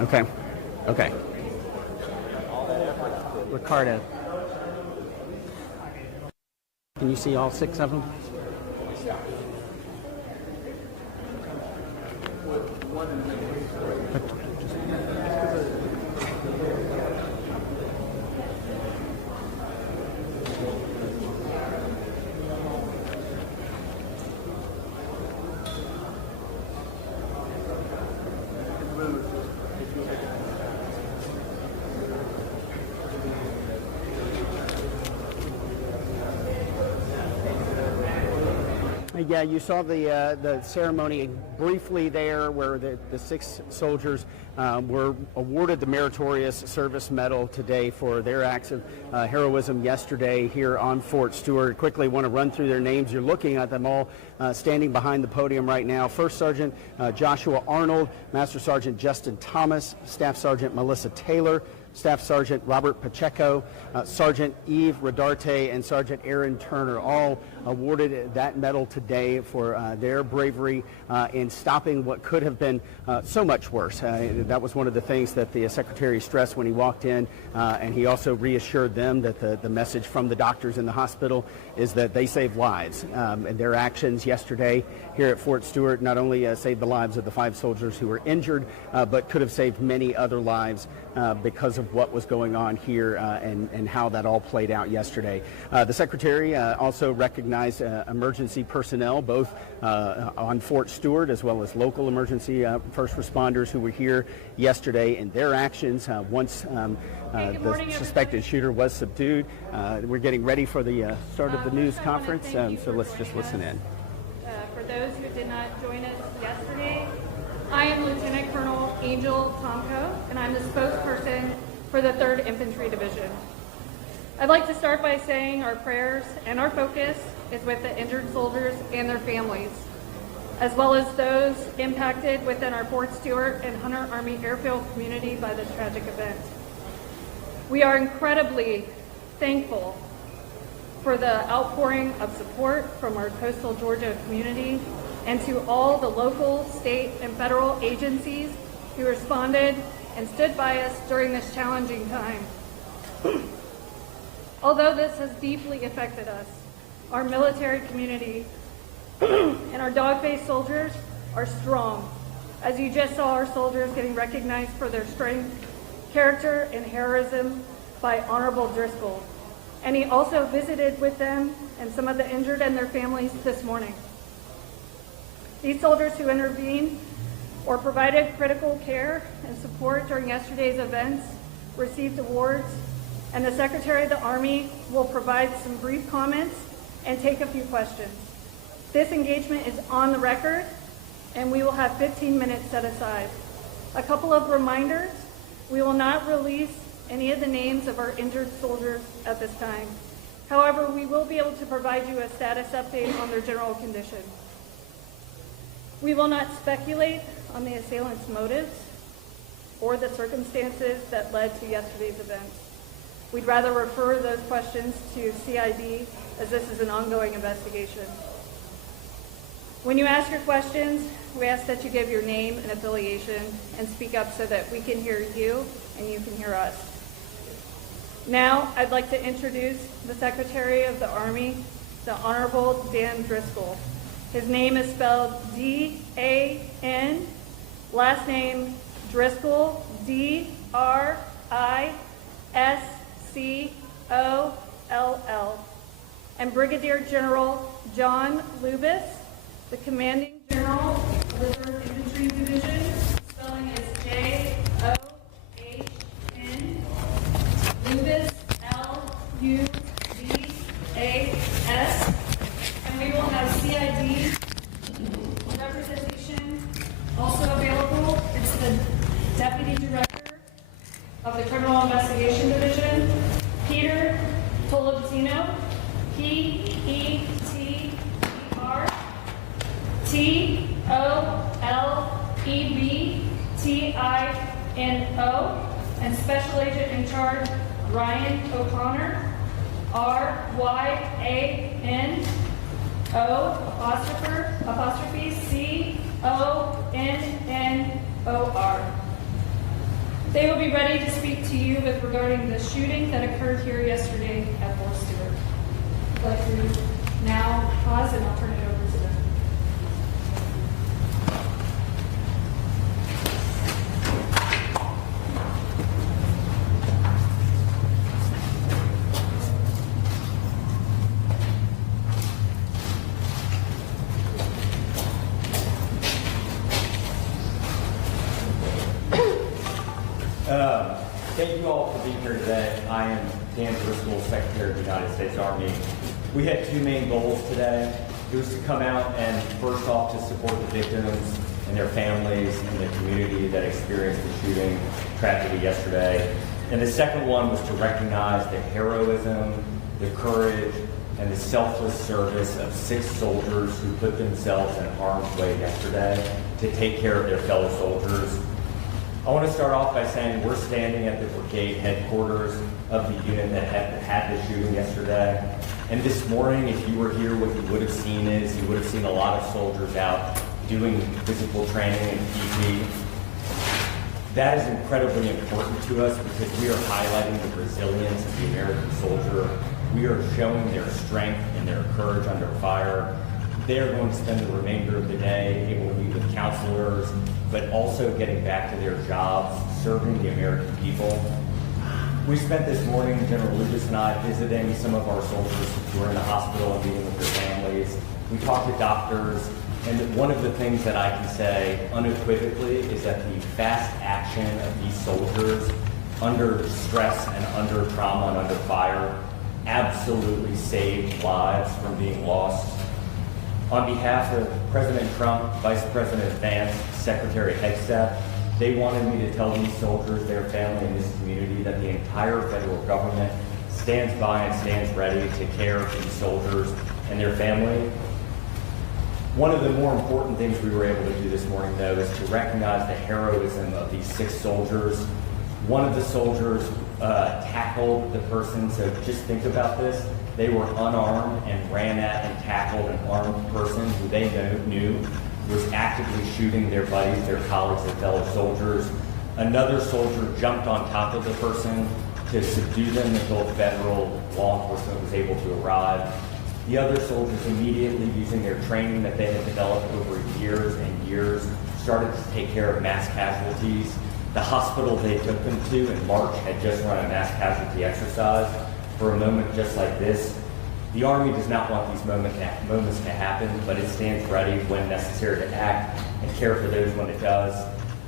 Okay. Okay. Ricardo. Can you see all 6 of them? Yeah, you saw the ceremony briefly there where the 6 soldiers were awarded the Meritorious Service Medal today for their acts of heroism yesterday here on Fort Stewart. Quickly want to run through their names. You're looking at them all standing behind the podium right now. First Sergeant Joshua Arnold, Master Sergeant Justin Thomas, Staff Sergeant Melissa Taylor, Staff Sergeant Robert Pacheco, Sergeant Eve Rodarte, and Sergeant Aaron Turner, all awarded that medal today for their bravery in stopping what could have been so much worse. That was one of the things that the Secretary stressed when he walked in, and he also reassured them that the message from the doctors in the hospital is that they save lives. And their actions yesterday here at Fort Stewart not only saved the lives of the 5 soldiers who were injured, but could have saved many other lives because of what was going on here and how that all played out yesterday. The Secretary also recognized emergency personnel, both on Fort Stewart as well as local emergency first responders who were here yesterday, and their actions once the suspected shooter was subdued. We're getting ready for the start of the news conference, so let's just listen in. For those who did not join us yesterday, I am Lieutenant Colonel Angel Tomko, and I'm the spokesperson for the 3rd Infantry Division. I'd like to start by saying our prayers and our focus is with the injured soldiers and their families, as well as those impacted within our Fort Stewart and Hunter Army Airfield community by this tragic event. We are incredibly thankful for the outpouring of support from our coastal Georgia community and to all the local, state, and federal agencies who responded and stood by us during this challenging time. Although this has deeply affected us, our military community and our dog-faced soldiers are strong. As you just saw, our soldiers getting recognized for their strength, character, and heroism by Honorable Driscoll. And he also visited with them and some of the injured and their families this morning. These soldiers who intervened or provided critical care and support during yesterday's events received awards, and the Secretary of the Army will provide some brief comments and take a few questions. This engagement is on the record, and we will have 15 minutes set aside. A couple of reminders: we will not release any of the names of our injured soldiers at this time. However, we will be able to provide you a status update on their general condition. We will not speculate on the assailant's motives or the circumstances that led to yesterday's event. We'd rather refer those questions to CID, as this is an ongoing investigation. When you ask your questions, we ask that you give your name and affiliation and speak up so that we can hear you and you can hear us. Now, I'd like to introduce the Secretary of the Army, the Honorable Dan Driscoll. His name is spelled D-A-N, last name Driscoll, D-R-I-S-C-O-L-L. And Brigadier General John Lubas, the Commanding General of the 3rd Infantry Division, spelling is J-O-H-N, Lubas, L-U-B-A-S. And we will have CID representation also available. It's the Deputy Director of the Criminal Investigation Division, Peter Tolentino, P-E-T-E-R T-O-L-E-B-T-I-N-O, and Special Agent in Charge Ryan O'Connor, R-Y-A-N-O''C-O-N-N-O-R. They will be ready to speak to you with regarding the shooting that occurred here yesterday at Fort Stewart. I'd like to now pause and I'll turn it over to them. Thank you all for being here today. I am Dan Driscoll, Secretary of the United States Army. We had two main goals today. It was to come out and first off to support the victims and their families and the community that experienced the shooting tragedy yesterday. And the second one was to recognize the heroism, the courage, and the selfless service of 6 soldiers who put themselves in harm's way yesterday to take care of their fellow soldiers. I want to start off by saying we're standing at the brigade headquarters of the unit that had the shooting yesterday. And this morning, if you were here, what you would have seen is you would have seen a lot of soldiers out doing physical training and PT. That is incredibly important to us because we are highlighting the resilience of the American soldier. We are showing their strength and their courage under fire. They are going to spend the remainder of the day able to meet with counselors, but also getting back to their jobs, serving the American people. We spent this morning, General Lubas and I, visiting some of our soldiers who are in the hospital and meeting with their families. We talked to doctors, and one of the things that I can say unequivocally is that the fast action of these soldiers under stress and under trauma and under fire absolutely saved lives from being lost. On behalf of President Trump, Vice President Vance, Secretary Hegseth, they wanted me to tell these soldiers, their family, and this community that the entire federal government stands by and stands ready to care for these soldiers and their family. One of the more important things we were able to do this morning, though, is to recognize the heroism of these 6 soldiers. One of the soldiers tackled the person, so just think about this. They were unarmed and ran at and tackled an armed person who they knew was actively shooting their buddies, their colleagues, their fellow soldiers. Another soldier jumped on top of the person to subdue them until federal law enforcement was able to arrive. The other soldiers immediately, using their training that they had developed over years and years, started to take care of mass casualties. The hospital they took them to in March had just run a mass casualty exercise. For a moment just like this, the Army does not want these moments to happen, but it stands ready when necessary to act and care for those when it does.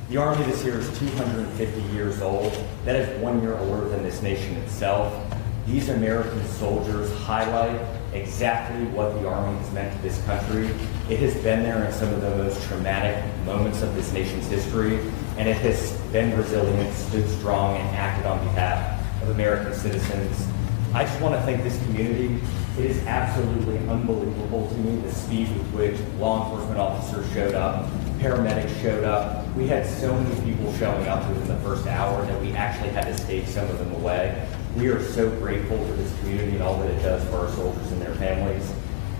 The Army this year is 250 years old. That is 1 year older than this nation itself. These American soldiers highlight exactly what the Army has meant to this country. It has been there in some of the most traumatic moments of this nation's history, and it has been resilient, stood strong, and acted on behalf of American citizens. I just want to thank this community. It is absolutely unbelievable to me the speed with which law enforcement officers showed up, paramedics showed up. We had so many people showing up within the first hour that we actually had to stage some of them away. We are so grateful for this community and all that it does for our soldiers and their families.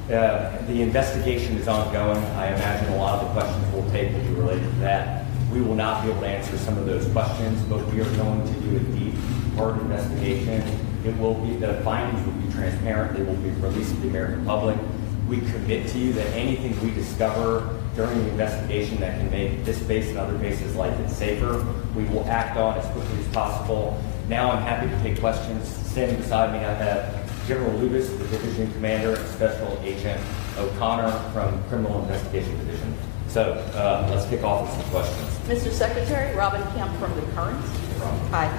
The investigation is ongoing. I imagine a lot of the questions we'll take will be related to that. We will not be able to answer some of those questions, but we are going to do a deep, hard investigation. The findings will be transparent. They will be released to the American public. We commit to you that anything we discover during the investigation that can make this base and other bases like it safer, we will act on as quickly as possible. Now I'm happy to take questions. Standing beside me, I have General Lubas, the Division Commander, and Special Agent O'Connor from Criminal Investigation Division. So let's kick off with some questions. Mr. Secretary, Robin Kemp from the Current. Hi.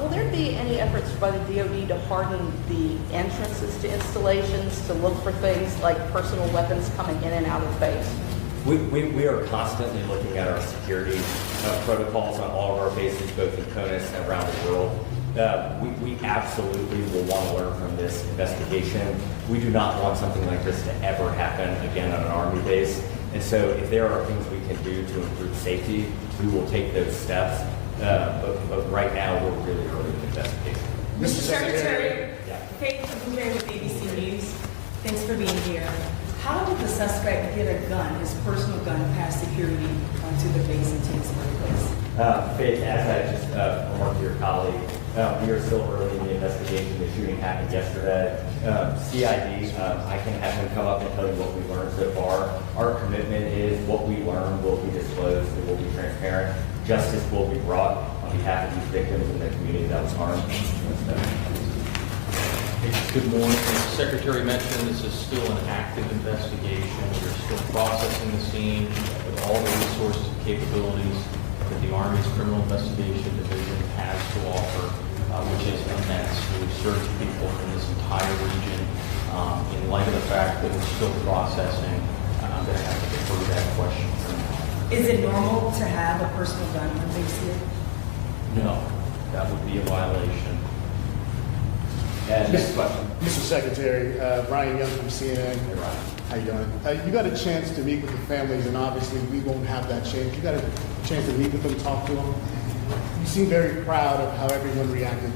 Will there be any efforts by the DoD to harden the entrances to installations to look for things like personal weapons coming in and out of base? We are constantly looking at our security protocols on all of our bases, both in CONUS and around the world. We absolutely will want to learn from this investigation. We do not want something like this to ever happen again on an Army base. And so if there are things we can do to improve safety, we will take those steps. But right now, we're really early in the investigation. Mr. Secretary, Yeah. Faith from here with ABC News. Thanks for being here. How did the suspect get a gun, his personal gun, past security onto the base into his workplace? Faith, as I just remarked to your colleague, we are still early in the investigation. The shooting happened yesterday. CID, I can have him come up and tell you what we learned so far. Our commitment is what we learn will be disclosed, it will be transparent. Justice will be brought on behalf of these victims and the community that was harmed. Good morning. As the Secretary mentioned, this is still an active investigation. We're still processing the scene with all the resources and capabilities that the Army's Criminal Investigation Division has to offer, which is immense. We've searched people in this entire region. In light of the fact that we're still processing, I'm going to have to defer that question for now. Is it normal to have a personal gun when they see it? No, that would be a violation. And next question. Mr. Secretary, Brian Young from CNN. Hey, Ryan. How you doing? You got a chance to meet with the families, and obviously we won't have that chance. You got a chance to meet with them, talk to them. You seem very proud of how everyone reacted.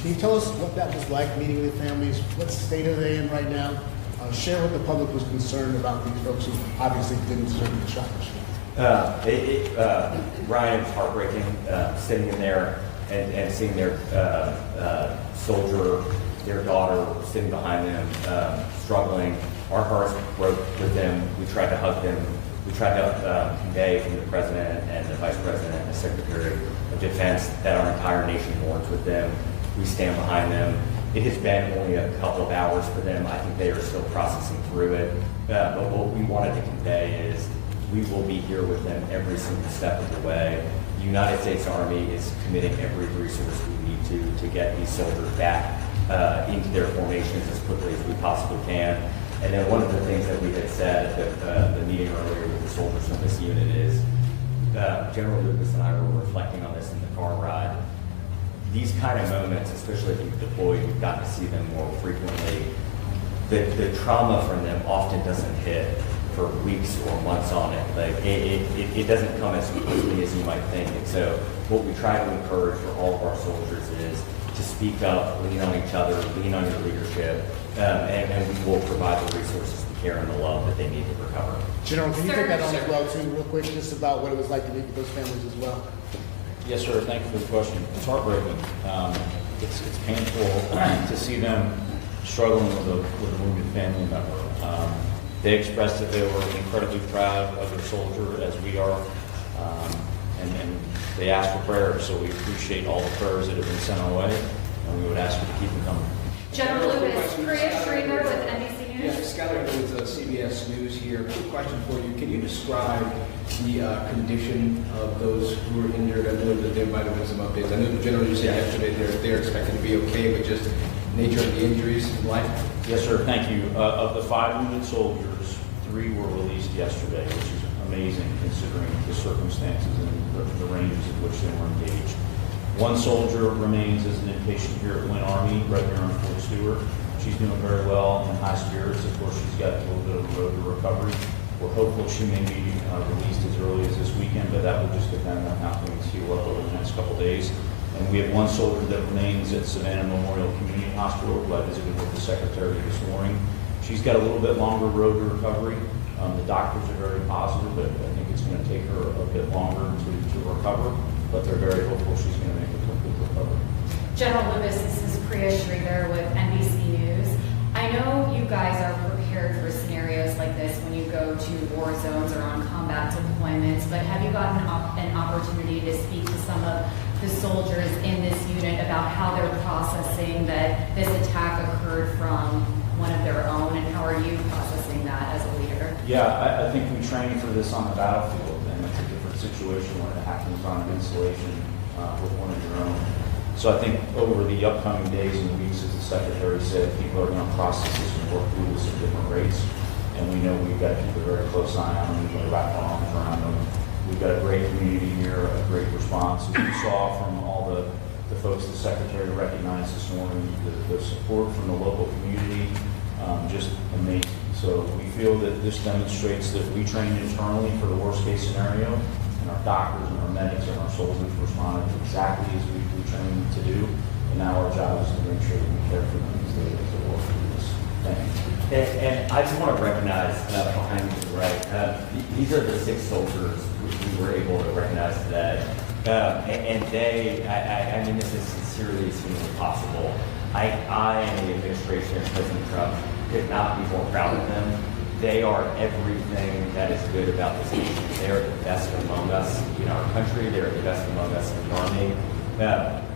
Can you tell us what that was like, meeting with the families? What state are they in right now? Share what the public was concerned about these folks who obviously didn't deserve the shot. Ryan, it's heartbreaking sitting in there and seeing their soldier, their daughter sitting behind them, struggling. Our hearts broke with them. We tried to hug them. We tried to convey from the President and the Vice President and the Secretary of Defense that our entire nation mourns with them. We stand behind them. It has been only a couple of hours for them. I think they are still processing through it. But what we wanted to convey is we will be here with them every single step of the way. The United States Army is committing every resource we need to get these soldiers back into their formations as quickly as we possibly can. And then one of the things that we had said at the meeting earlier with the soldiers from this unit is, General Lubas and I were reflecting on this in the car ride. These kind of moments, especially if you've deployed, you've got to see them more frequently. The trauma from them often doesn't hit for weeks or months on it. Like it doesn't come as quickly as you might think. And so what we try to encourage for all of our soldiers is to speak up, lean on each other, lean on your leadership, and we will provide the resources, the care, and the love that they need to recover. General, can you take that on as well, too, real quick, just about what it was like to meet with those families as well? Yes, sir. Thank you for the question. It's heartbreaking. It's painful to see them struggling with a wounded family member. They expressed that they were incredibly proud of their soldier, as we are, and they asked for prayers. So we appreciate all the prayers that have been sent our way, and we would ask you to keep them coming. General Lubas, Priya Sridhar with NBC News. Yes, Skylar with CBS News here. Quick question for you. Can you describe the condition of those who were injured? I know that there might have been some updates. I know the general you said yesterday they're expected to be okay, but just nature of the injuries in life? Yes, sir. Thank you. Of the 5 wounded soldiers, 3 were released yesterday, which is amazing considering the circumstances and the ranges in which they were engaged. 1 soldier remains as an inpatient here at Wynn Army, right here on Fort Stewart. She's doing very well in high spirits. Of course, she's got a little bit of a road to recovery. We're hopeful she may be released as early as this weekend, but that will just depend on how things heal up over the next couple of days. And we have 1 soldier that remains at Savannah Memorial Community Hospital, who I visited with the Secretary this morning. She's got a little bit longer road to recovery. The doctors are very positive, but I think it's going to take her a bit longer to recover, but they're very hopeful she's going to make a complete recovery. General Lubas, this is Priya Sridhar with NBC News. I know you guys are prepared for scenarios like this when you go to war zones or on combat deployments, but have you gotten an opportunity to speak to some of the soldiers in this unit about how they're processing that this attack occurred from one of their own, and how are you processing that as a leader? Yeah, I think we train for this on the battlefield, and it's a different situation when it happens on an installation with one of your own. So I think over the upcoming days and weeks, as the Secretary said, people are going to process this and work through this at different rates. And we know we've got to keep a very close eye on them. We've got to wrap our arms around them. We've got a great community here, a great response. As you saw from all the folks the Secretary recognized this morning, the support from the local community, just amazing. So we feel that this demonstrates that we trained internally for the worst case scenario, and our doctors and our medics and our soldiers responded exactly as we trained them to do. And now our job is to make sure that we care for them as they work through this. And I just want to recognize behind you, right? These are the 6 soldiers we were able to recognize today. And they, I mean, this is sincerely as humanly possible. I and the administration of President Trump could not be more proud of them. They are everything that is good about this nation. They are the best among us in our country. They are the best among us in the Army.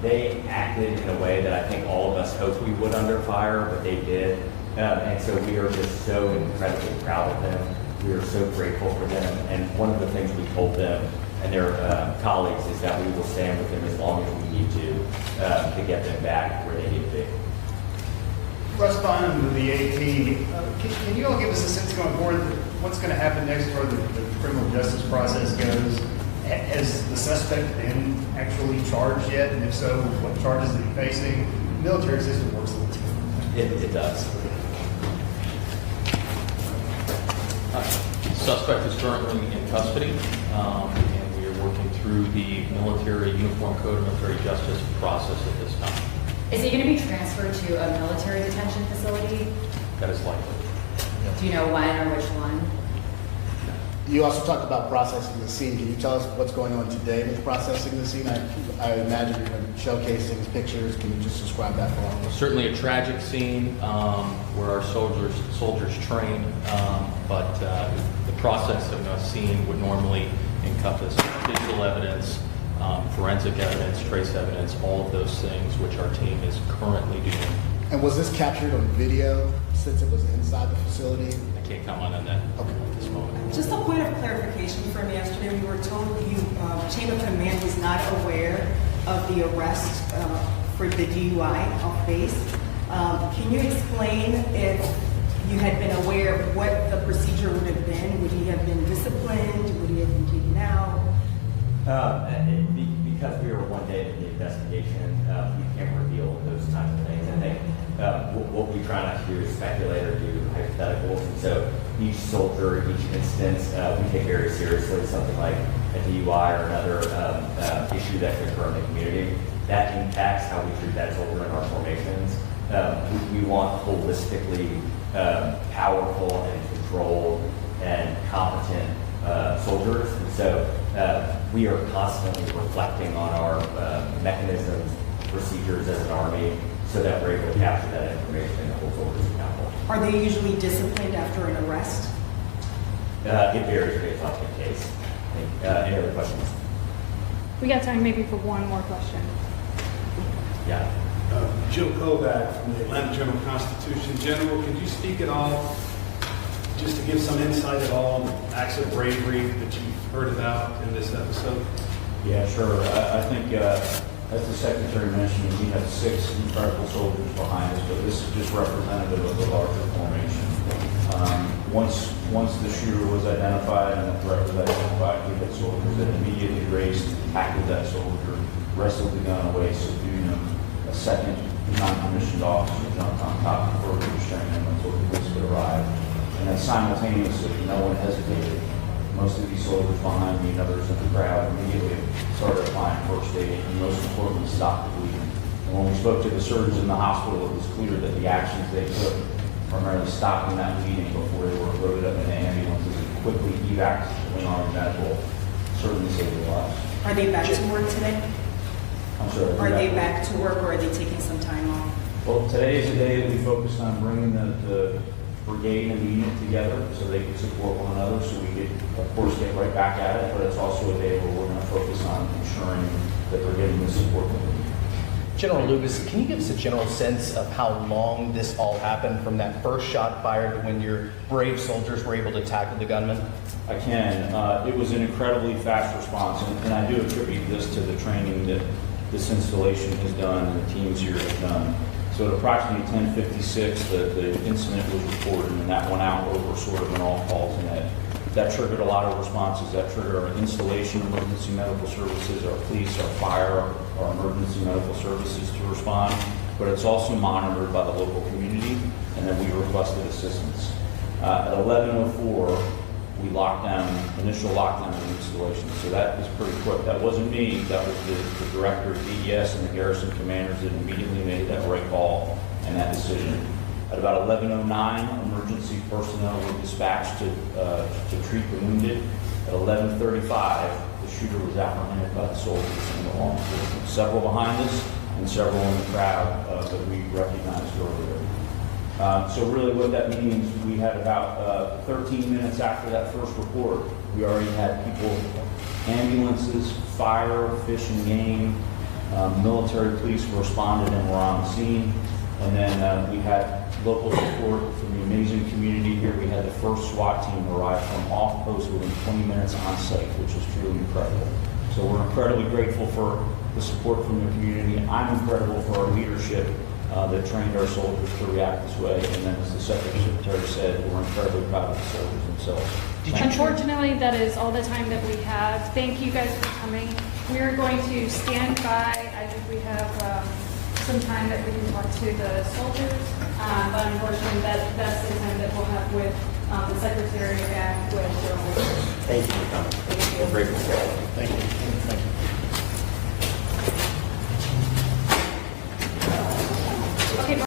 They acted in a way that I think all of us hoped we would under fire, but they did. And so we are just so incredibly proud of them. We are so grateful for them. And one of the things we told them and their colleagues is that we will stand with them as long as we need to get them back where they need to be. Russ Bynum with the AT. Can you all give us a sense going forward what's going to happen next as far as the criminal justice process goes? Has the suspect been actually charged yet? And if so, what charges is he facing? The military system works a little different. It does. Suspect is currently in custody, and we are working through the military uniform code of military justice process at this time. Is he going to be transferred to a military detention facility? That is likely. Do you know when or which one? You also talked about processing the scene. Can you tell us what's going on today with processing the scene? I imagine you're going to showcase things, pictures. Can you just describe that for all of us? Certainly a tragic scene where our soldiers train, but the process of a scene would normally encompass digital evidence, forensic evidence, trace evidence, all of those things which our team is currently doing. And was this captured on video since it was inside the facility? I can't comment on that at this moment. Just a point of clarification from yesterday, we were told you, Chain of Command was not aware of the arrest for the DUI off base. Can you explain if you had been aware of what the procedure would have been? Would he have been disciplined? Would he have been taken out? Because we were one day into the investigation, we can't reveal those kinds of things. I think what we try not to do is speculate or do hypotheticals. And so each soldier, each instance, we take very seriously. Something like a DUI or another issue that could occur in the community, that impacts how we treat that soldier in our formations. We want holistically powerful and controlled and competent soldiers. And so we are constantly reflecting on our mechanisms, procedures as an Army, so that we're able to capture that information and hold soldiers accountable. Are they usually disciplined after an arrest? It varies based off the case. Any other questions? We got time maybe for one more question. Yeah. Jim Kovac from the Atlanta Journal-Constitution. General, could you speak at all, just to give some insight at all, on the acts of bravery that you've heard about in this episode? Yeah, sure. I think, as the Secretary mentioned, we have 6 incredible soldiers behind us, but this is just representative of the larger formation. Once the shooter was identified and the threat was identified, we had soldiers that immediately raced, tackled that soldier, wrestled the gun away, subdued him. A second non-commissioned officer jumped on top of further restraining him until the police could arrive. And then simultaneously, no one hesitated. Most of these soldiers behind me and others in the crowd immediately started applying first aid and most importantly stopped the bleeding. And when we spoke to the surgeons in the hospital, it was clear that the actions they took, primarily stopping that bleeding before they were loaded up in ambulances and quickly evac to Wing Army Medical, certainly saved their lives. Are they back to work today? I'm sorry. Are they back to work or are they taking some time off? Well, today is a day that we focused on bringing the brigade and the unit together so they could support one another, so we could, of course, get right back at it, but it's also a day where we're going to focus on ensuring that they're getting the support that they need. General Lubas, can you give us a general sense of how long this all happened from that first shot fired to when your brave soldiers were able to tackle the gunman? I can. It was an incredibly fast response, and I do attribute this to the training that this installation has done and the teams here have done. So at approximately 10:56, the incident was reported, and that went out over sort of an all calls, and that triggered a lot of responses. That triggered our installation, emergency medical services, our police, our fire, our emergency medical services to respond. But it's also monitored by the local community, and then we requested assistance. At 11:04, we locked down, initial lockdown of the installation. So that was pretty quick. That wasn't me, that was the director of DES and the garrison commanders that immediately made that right call and that decision. At about 11:09, emergency personnel were dispatched to treat the wounded. At 11:35, the shooter was apprehended by the soldiers and the law enforcement. Several behind us and several in the crowd that we recognized earlier. So really what that means, we had about 13 minutes after that first report, we already had people, ambulances, fire, fish and game, military police responded and were on the scene. And then we had local support from the amazing community here. We had the first SWAT team arrive from off post within 20 minutes on site, which is truly incredible. So we're incredibly grateful for the support from the community. I'm incredible for our leadership that trained our soldiers to react this way. And then as the Secretary said, we're incredibly proud of the soldiers themselves. Unfortunately, that is all the time that we have. Thank you guys for coming. We are going to stand by. I think we have some time that we can talk to the soldiers, but unfortunately, that's the time that we'll have with the Secretary and with the. Thank you for coming. Thank you. We're grateful for all. Thank you. Thank you.